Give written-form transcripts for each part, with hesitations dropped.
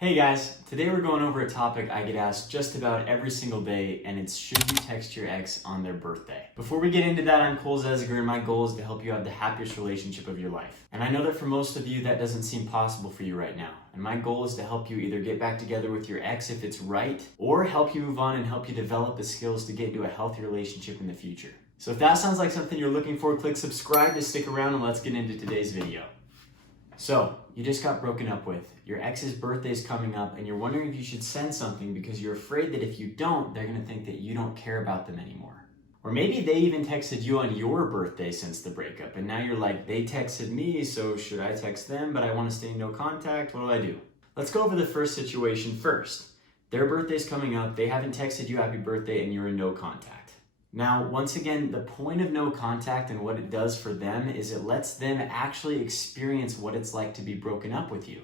Hey guys, today we're going over a topic I get asked just about every single day, and it's should you text your ex on their birthday? Before we get into that, I'm Cole Zeziger, and my goal is to help you have the happiest relationship of your life. And I know that for most of you, that doesn't seem possible for you right now. And my goal is to help you either get back together with your ex if it's right, or help you move on and help you develop the skills to get into a healthy relationship in the future. So if that sounds like something you're looking for, click subscribe to stick around, and let's get into today's video. So, you just got broken up with, your ex's birthday is coming up, and you're wondering if you should send something because you're afraid that if you don't, they're gonna think that you don't care about them anymore. Or maybe they even texted you on your birthday since the breakup, and now you're like, they texted me, so should I text them, but I wanna stay in no contact, what do I do? Let's go over the first situation first. Their birthday's coming up, they haven't texted you happy birthday, and you're in no contact. Now, once again, the point of no contact and what it does for them is it lets them actually experience what it's like to be broken up with you.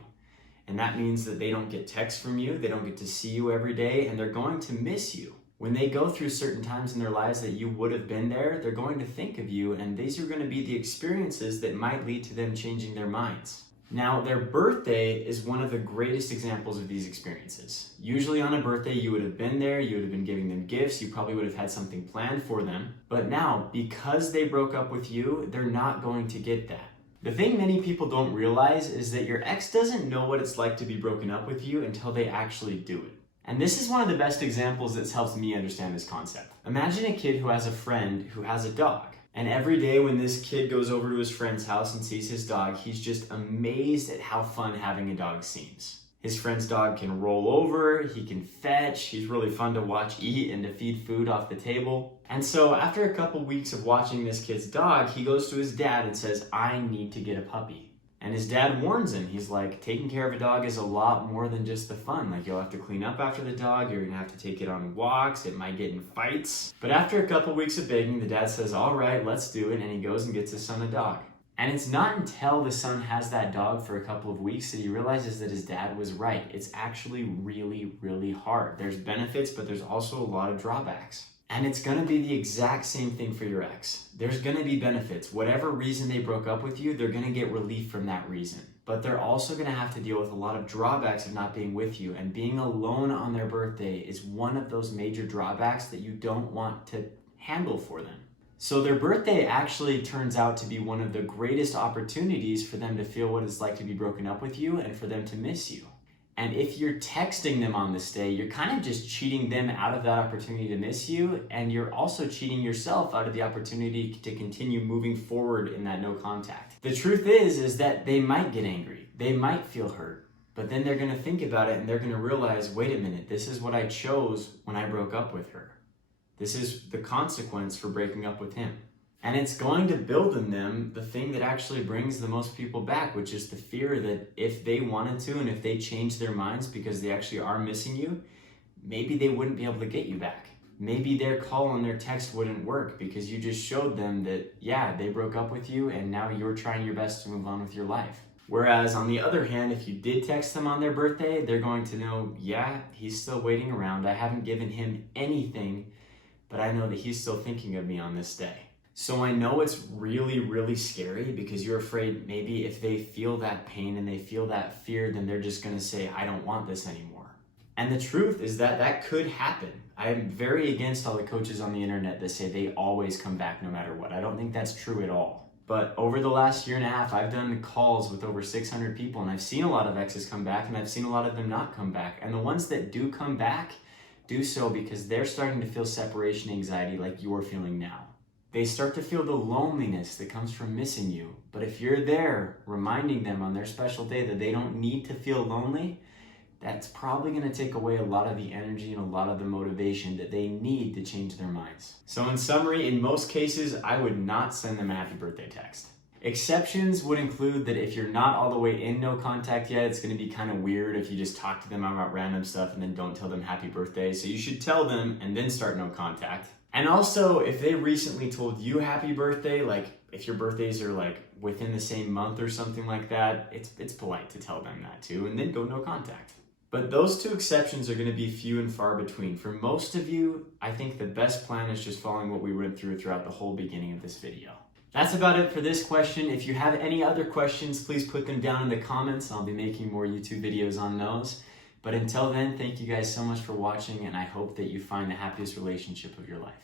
And that means that they don't get texts from you, they don't get to see you every day, and they're going to miss you. When they go through certain times in their lives that you would have been there, they're going to think of you, and these are going to be the experiences that might lead to them changing their minds. Now, their birthday is one of the greatest examples of these experiences. Usually on a birthday, you would have been there, you would have been giving them gifts, you probably would have had something planned for them. But now, because they broke up with you, they're not going to get that. The thing many people don't realize is that your ex doesn't know what it's like to be broken up with you until they actually do it. And this is one of the best examples that's helped me understand this concept. Imagine a kid who has a friend who has a dog. And every day when this kid goes over to his friend's house and sees his dog, he's just amazed at how fun having a dog seems. His friend's dog can roll over, he can fetch, he's really fun to watch eat and to feed food off the table. And so after a couple weeks of watching this kid's dog, he goes to his dad and says, I need to get a puppy. And his dad warns him. He's like, taking care of a dog is a lot more than just the fun. Like, you'll have to clean up after the dog, you're gonna have to take it on walks, it might get in fights. But after a couple weeks of begging, the dad says, all right, let's do it. And he goes and gets his son a dog. And it's not until the son has that dog for a couple of weeks that he realizes that his dad was right. It's actually really, really hard. There's benefits, but there's also a lot of drawbacks. And it's gonna be the exact same thing for your ex. There's gonna be benefits. Whatever reason they broke up with you, they're gonna get relief from that reason. But they're also gonna have to deal with a lot of drawbacks of not being with you, and being alone on their birthday is one of those major drawbacks that you don't want to handle for them. So their birthday actually turns out to be one of the greatest opportunities for them to feel what it's like to be broken up with you and for them to miss you. And if you're texting them on this day, you're kind of just cheating them out of that opportunity to miss you, and you're also cheating yourself out of the opportunity to continue moving forward in that no contact. The truth is that they might get angry, they might feel hurt, but then they're gonna think about it and they're gonna realize, wait a minute, this is what I chose when I broke up with her. This is the consequence for breaking up with him. And it's going to build in them the thing that actually brings the most people back, which is the fear that if they wanted to and if they changed their minds because they actually are missing you, maybe they wouldn't be able to get you back. Maybe their call and their text wouldn't work because you just showed them that, yeah, they broke up with you and now you're trying your best to move on with your life. Whereas on the other hand, if you did text them on their birthday, they're going to know, yeah, he's still waiting around. I haven't given him anything, but I know that he's still thinking of me on this day. So I know it's really, really scary because you're afraid maybe if they feel that pain and they feel that fear, then they're just gonna say, I don't want this anymore. And the truth is that that could happen. I'm very against all the coaches on the internet that say they always come back no matter what. I don't think that's true at all. But over the last year and a half, I've done calls with over 600 people, and I've seen a lot of exes come back, and I've seen a lot of them not come back. And the ones that do come back, do so because they're starting to feel separation anxiety like you're feeling now. They start to feel the loneliness that comes from missing you. But if you're there reminding them on their special day that they don't need to feel lonely, that's probably gonna take away a lot of the energy and a lot of the motivation that they need to change their minds. So in summary, in most cases, I would not send them a happy birthday text. Exceptions would include that if you're not all the way in no contact yet, it's gonna be kind of weird if you just talk to them about random stuff and then don't tell them happy birthday. So you should tell them and then start no contact. And also, if they recently told you happy birthday, like if your birthdays are like within the same month or something like that, it's polite to tell them that too, and then go no contact. But those two exceptions are gonna be few and far between. For most of you, I think the best plan is just following what we went through throughout the whole beginning of this video. That's about it for this question. If you have any other questions, please put them down in the comments. I'll be making more YouTube videos on those. But until then, thank you guys so much for watching, and I hope that you find the happiest relationship of your life.